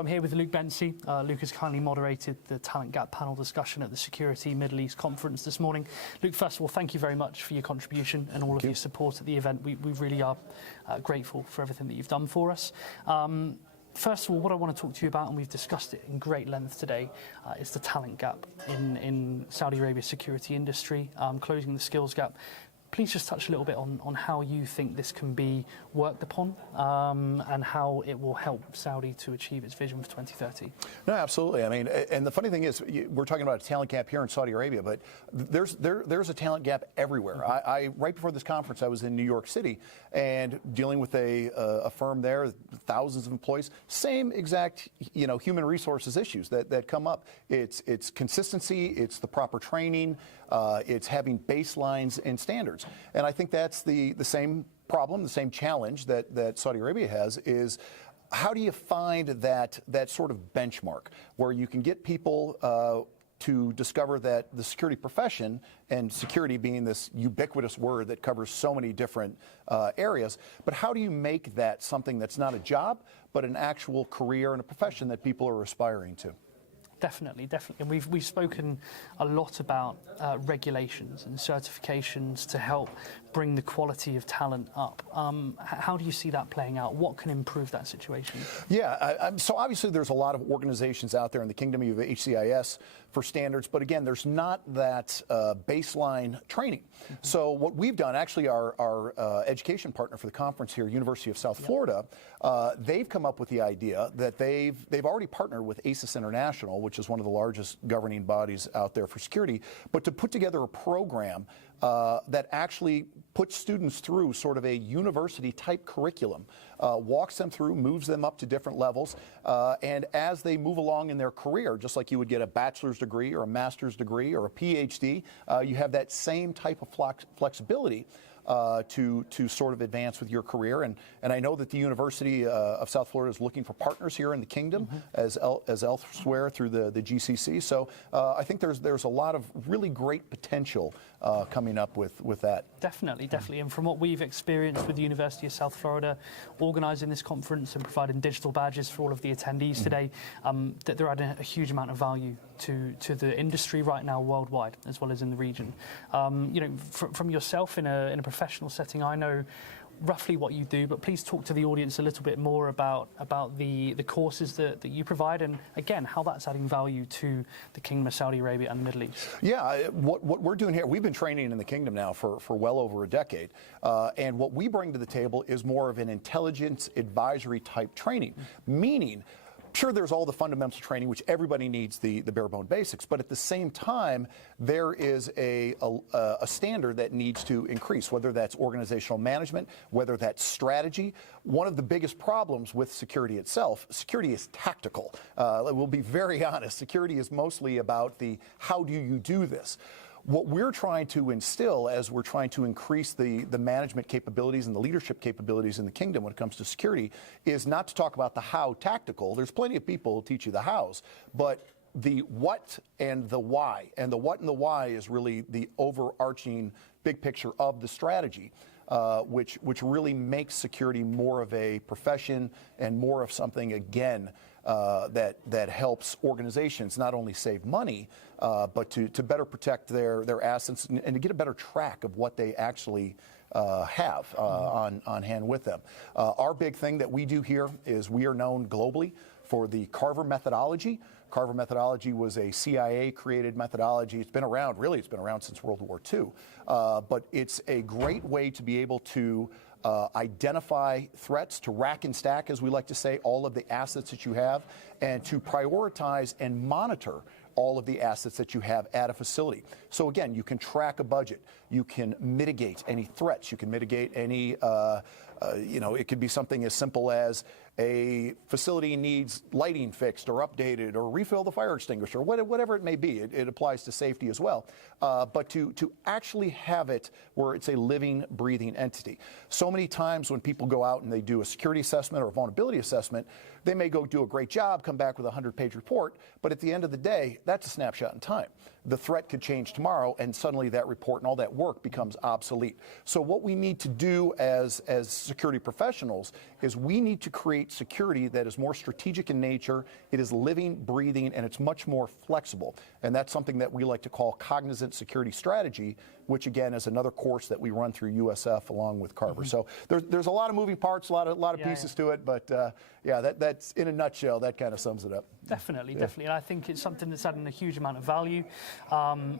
So I'm here with Luke Bencie. Luke has kindly moderated the Talent Gap panel discussion at the Security Middle East Conference this morning. Luke, first of all, thank you very much for your contribution and all of your support at the event. We really are grateful for everything that you've done for us. First of all, what I want to talk to you about, and we've discussed it in great length today, is the talent gap in Saudi Arabia's security industry, closing the skills gap. Please just touch a little bit on how you think this can be worked upon and how it will help Saudi to achieve its vision for 2030. No, absolutely. I mean, and the funny thing is, we're talking about a talent gap here in Saudi Arabia, but there's a talent gap everywhere. Mm-hmm. I right before this conference, I was in New York City and dealing with a firm there, thousands of employees, same exact human resources issues that come up. It's consistency, it's the proper training, it's having baselines and standards. And I think that's the same problem, the same challenge that Saudi Arabia has is how do you find that sort of benchmark where you can get people to discover that the security profession, and security being this ubiquitous word that covers so many different areas, but how do you make that something that's not a job, but an actual career and a profession that people are aspiring to? Definitely. And we've spoken a lot about regulations and certifications to help bring the quality of talent up. How do you see that playing out? What can improve that situation? Yeah, so obviously there's a lot of organizations out there in the kingdom. You have HCIS for standards, but again, there's not that baseline training. Mm-hmm. So what we've done, actually our education partner for the conference here, University of South Florida, they've come up with the idea that they've already partnered with ACES International, which is one of the largest governing bodies out there for security, but to put together a program that actually puts students through sort of a university-type curriculum, walks them through, moves them up to different levels, and as they move along in their career, just like you would get a bachelor's degree or a master's degree or a PhD, you have that same type of flexibility to sort of advance with your career. And I know that the University of South Florida is looking for partners here in the kingdom, mm-hmm. as elsewhere through the GCC. So I think there's a lot of really great potential coming up with that. Definitely. And from what we've experienced with the University of South Florida organising this conference and providing digital badges for all of the attendees mm-hmm. today, that they're adding a huge amount of value to the industry right now worldwide as well as in the region. From yourself in a professional setting, I know roughly what you do, but please talk to the audience a little bit more about the courses that you provide and, again, how that's adding value to the Kingdom of Saudi Arabia and the Middle East. Yeah, what we're doing here, we've been training in the Kingdom now for well over a decade, and what we bring to the table is more of an intelligence advisory type training, meaning sure, there's all the fundamental training, which everybody needs the bare bone basics, but at the same time, there is a standard that needs to increase, whether that's organizational management, whether that's strategy. One of the biggest problems with security itself, security is tactical. We'll be very honest. Security is mostly about the how do you do this. What we're trying to instill as we're trying to increase the management capabilities and the leadership capabilities in the kingdom when it comes to security is not to talk about the how tactical. There's plenty of people who teach you the hows, but the what and the why. And the what and the why is really the overarching big picture of the strategy. Which really makes security more of a profession and more of something, again, that helps organizations not only save money, but to better protect their assets and to get a better track of what they actually have on hand with them. Our big thing that we do here is we are known globally for the Carver methodology. Carver methodology was a CIA-created methodology. It's been around since World War II. But it's a great way to be able to identify threats, to rack and stack, as we like to say, all of the assets that you have, and to prioritize and monitor all of the assets that you have at a facility. So again, you can track a budget. You can mitigate any threats. You can mitigate any, it could be something as simple as a facility needs lighting fixed or updated or refill the fire extinguisher, whatever it may be. It applies to safety as well. But to actually have it where it's a living, breathing entity. So many times when people go out and they do a security assessment or a vulnerability assessment, they may go do a great job, come back with a 100-page report, but at the end of the day, that's a snapshot in time. The threat could change tomorrow, and suddenly that report and all that work becomes obsolete. So what we need to do as security professionals is we need to create create security that is more strategic in nature, it is living, breathing, and it's much more flexible. And that's something that we like to call cognizant security strategy, which again is another course that we run through USF along with Carver. So there's a lot of moving parts, a lot of pieces to it, but that's in a nutshell, that kind of sums it up. Definitely. And I think it's something that's adding a huge amount of value,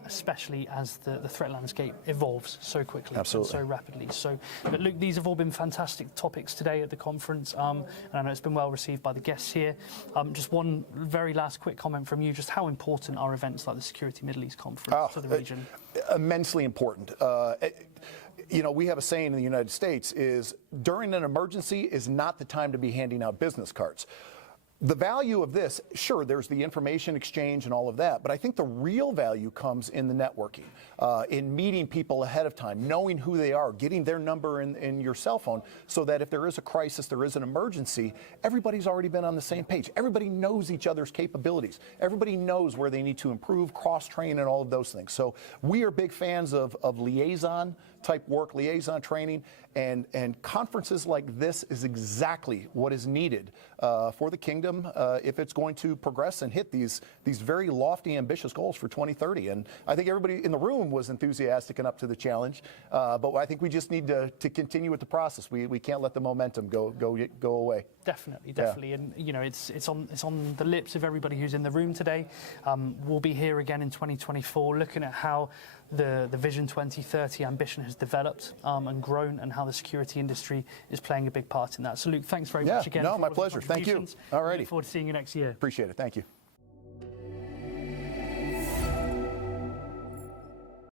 especially as the threat landscape evolves so quickly and so rapidly. So, but Luke, these have all been fantastic topics today at the conference, and I know it's been well received by the guests here. Just one very last quick comment from you, just how important are events like the Security Middle East Conference to the region? Immensely important. We have a saying in the United States is during an emergency is not the time to be handing out business cards. The value of this, sure, there's the information exchange and all of that, but I think the real value comes in the networking, in meeting people ahead of time, knowing who they are, getting their number in your cell phone so that if there is a crisis, there is an emergency, everybody's already been on the same page. Everybody knows each other's capabilities. Everybody knows where they need to improve, cross-train, and all of those things. So we are big fans of liaison type work, liaison training, and conferences like this is exactly what is needed for the kingdom if it's going to progress and hit these very lofty, ambitious goals for 2030. And I think everybody in the room was enthusiastic and up to the challenge, but I think we just need to continue with the process. We can't let the momentum go away. Definitely. And it's on the lips of everybody who's in the room today. We'll be here again in 2024 looking at how the Vision 2030 ambition has developed and grown, and how the security industry is playing a big part in that. So Luke, thanks very much again. No, my pleasure. Thank you. All righty. Look forward to seeing you next year. Appreciate it. Thank you.